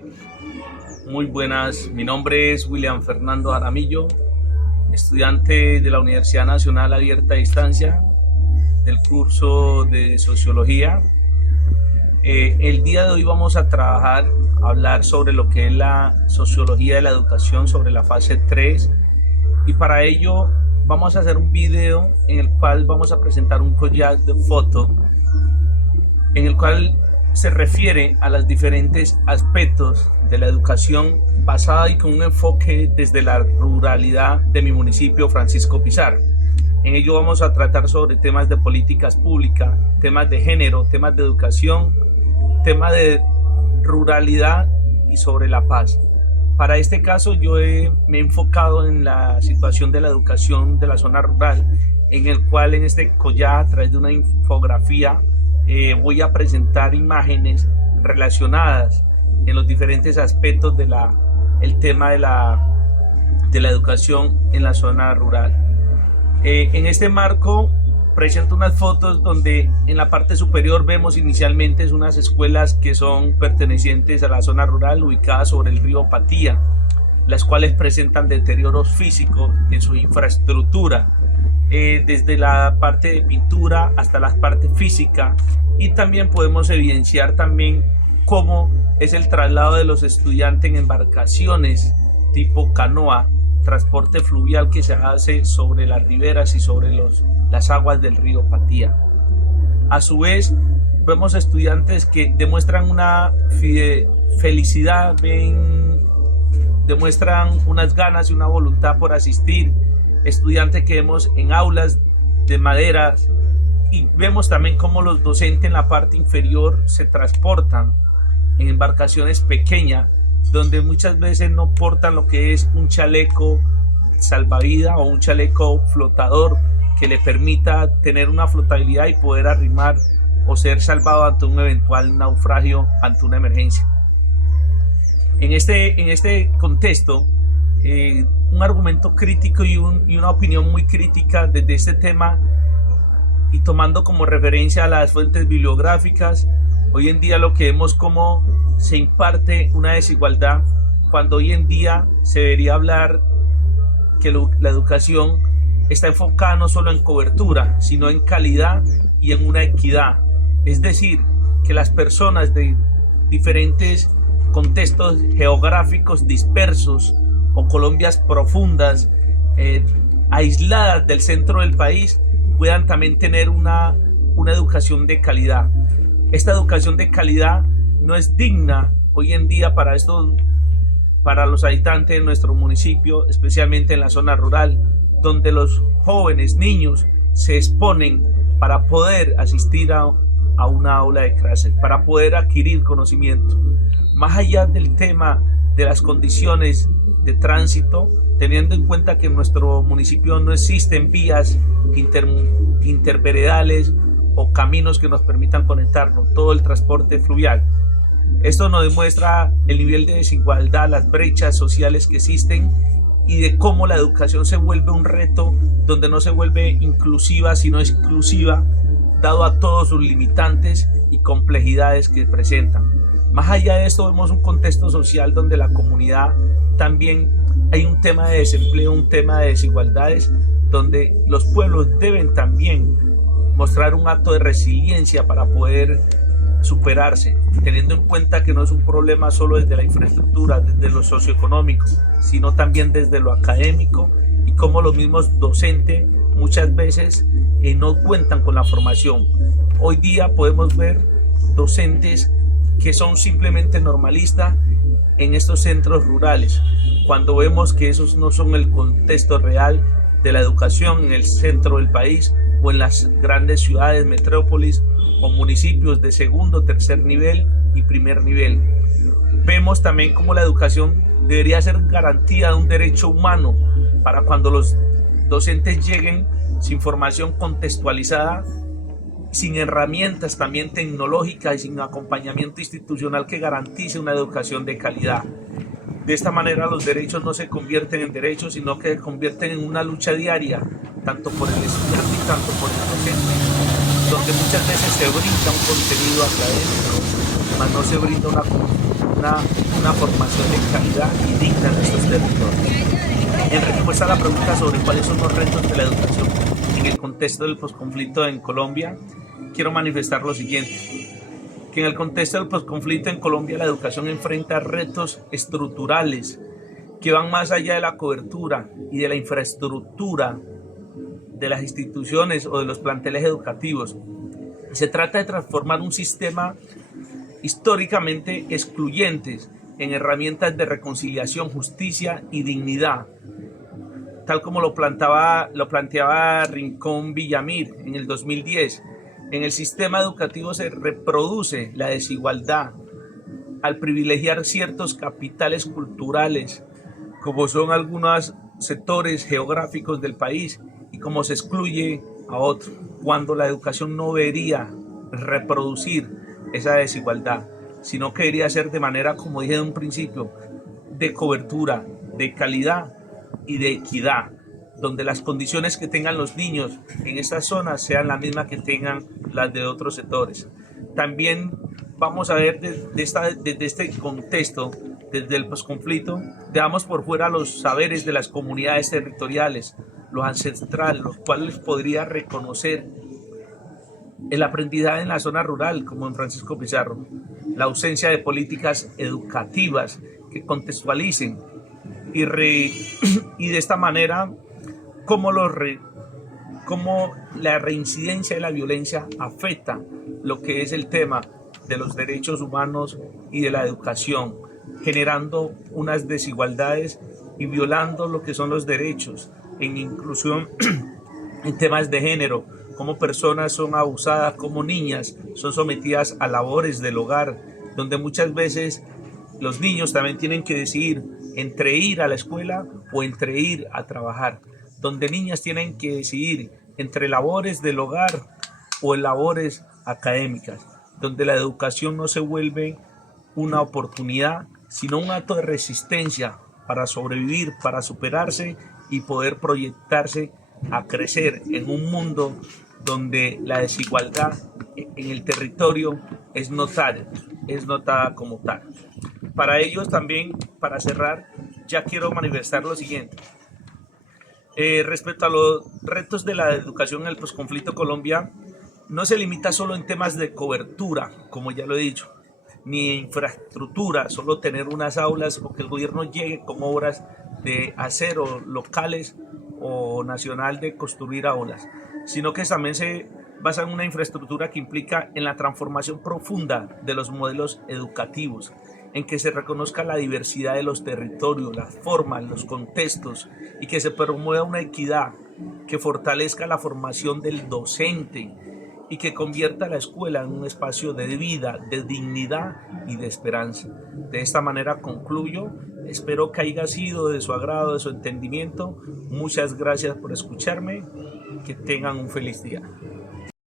Muy buenas, mi nombre es William Fernando Jaramillo, estudiante de la Universidad Nacional Abierta a Distancia del curso de Sociología. El día de hoy vamos a hablar sobre lo que es la sociología de la educación, sobre la fase 3, y para ello vamos a hacer un video en el cual vamos a presentar un collage de fotos en el cual se refiere a los diferentes aspectos de la educación basada y con un enfoque desde la ruralidad de mi municipio, Francisco Pizarro. En ello vamos a tratar sobre temas de políticas públicas, temas de género, temas de educación, temas de ruralidad y sobre la paz. Para este caso me he enfocado en la situación de la educación de la zona rural, en el cual en este collage, a través de una infografía, voy a presentar imágenes relacionadas en los diferentes aspectos del tema de la educación en la zona rural. En este marco presento unas fotos donde en la parte superior vemos inicialmente unas escuelas que son pertenecientes a la zona rural ubicadas sobre el río Patía, las cuales presentan deterioros físicos en su infraestructura, desde la parte de pintura hasta la parte física, y también podemos evidenciar también cómo es el traslado de los estudiantes en embarcaciones tipo canoa, transporte fluvial que se hace sobre las riberas y sobre las aguas del río Patía. A su vez, vemos estudiantes que demuestran una felicidad, demuestran unas ganas y una voluntad por asistir, estudiantes que vemos en aulas de madera, y vemos también cómo los docentes en la parte inferior se transportan en embarcaciones pequeñas, donde muchas veces no portan lo que es un chaleco salvavidas o un chaleco flotador que le permita tener una flotabilidad y poder arrimar o ser salvado ante un eventual naufragio, ante una emergencia. En este contexto, un argumento crítico y una opinión muy crítica desde este tema, y tomando como referencia a las fuentes bibliográficas, hoy en día lo que vemos como se imparte una desigualdad, cuando hoy en día se debería hablar que la educación está enfocada no solo en cobertura, sino en calidad y en una equidad. Es decir, que las personas de diferentes contextos geográficos dispersos o colonias profundas, aisladas del centro del país, puedan también tener una educación de calidad. Esta educación de calidad no es digna hoy en día para los habitantes de nuestro municipio, especialmente en la zona rural, donde los jóvenes, niños, se exponen para poder asistir a una aula de clase, para poder adquirir conocimiento. Más allá del tema de las condiciones de tránsito, teniendo en cuenta que en nuestro municipio no existen vías interveredales o caminos que nos permitan conectarnos, todo el transporte fluvial. Esto nos demuestra el nivel de desigualdad, las brechas sociales que existen, y de cómo la educación se vuelve un reto donde no se vuelve inclusiva sino exclusiva, dado a todos sus limitantes y complejidades que presentan. Más allá de esto, vemos un contexto social donde la comunidad también hay un tema de desempleo, un tema de desigualdades, donde los pueblos deben también mostrar un acto de resiliencia para poder superarse, teniendo en cuenta que no es un problema solo desde la infraestructura, desde lo socioeconómico, sino también desde lo académico, y cómo los mismos docentes muchas veces no cuentan con la formación. Hoy día podemos ver docentes que son simplemente normalistas en estos centros rurales, cuando vemos que esos no son el contexto real de la educación en el centro del país o en las grandes ciudades, metrópolis o municipios de segundo, tercer nivel y primer nivel. Vemos también cómo la educación debería ser garantía de un derecho humano, para cuando los docentes lleguen sin formación contextualizada, sin herramientas también tecnológicas y sin acompañamiento institucional que garantice una educación de calidad. De esta manera los derechos no se convierten en derechos, sino que se convierten en una lucha diaria, tanto por el estudiante y tanto por el docente, donde muchas veces se brinda un contenido académico, mas no se brinda una formación de calidad y digna en estos territorios. En respuesta a la pregunta sobre cuáles son los retos de la educación en el contexto del posconflicto en Colombia, quiero manifestar lo siguiente: que en el contexto del posconflicto en Colombia la educación enfrenta retos estructurales que van más allá de la cobertura y de la infraestructura de las instituciones o de los planteles educativos. Se trata de transformar un sistema históricamente excluyente en herramientas de reconciliación, justicia y dignidad, tal como lo planteaba Rincón Villamil en el 2010. En el sistema educativo se reproduce la desigualdad al privilegiar ciertos capitales culturales, como son algunos sectores geográficos del país, y como se excluye a otros, cuando la educación no debería reproducir esa desigualdad, sino que debería ser de manera, como dije en un principio, de cobertura, de calidad y de equidad, donde las condiciones que tengan los niños en estas zonas sean las mismas que tengan las de otros sectores. También vamos a ver desde este contexto, desde el posconflicto, dejamos por fuera los saberes de las comunidades territoriales, los ancestrales, los cuales podría reconocer el aprendizaje en la zona rural, como en Francisco Pizarro, la ausencia de políticas educativas que contextualicen y de esta manera cómo la reincidencia de la violencia afecta lo que es el tema de los derechos humanos y de la educación, generando unas desigualdades y violando lo que son los derechos en inclusión en temas de género, cómo personas son abusadas, como niñas son sometidas a labores del hogar, donde muchas veces los niños también tienen que decidir entre ir a la escuela o entre ir a trabajar, donde niñas tienen que decidir entre labores del hogar o labores académicas, donde la educación no se vuelve una oportunidad, sino un acto de resistencia para sobrevivir, para superarse y poder proyectarse a crecer en un mundo donde la desigualdad en el territorio es notada como tal. Para ellos también, para cerrar, ya quiero manifestar lo siguiente. Respecto a los retos de la educación en el posconflicto Colombia, no se limita solo en temas de cobertura, como ya lo he dicho, ni infraestructura, solo tener unas aulas o que el gobierno llegue con obras de acero locales o nacional de construir aulas, sino que también se basa en una infraestructura que implica en la transformación profunda de los modelos educativos, en que se reconozca la diversidad de los territorios, las formas, los contextos, y que se promueva una equidad que fortalezca la formación del docente y que convierta a la escuela en un espacio de vida, de dignidad y de esperanza. De esta manera concluyo. Espero que haya sido de su agrado, de su entendimiento. Muchas gracias por escucharme. Que tengan un feliz día.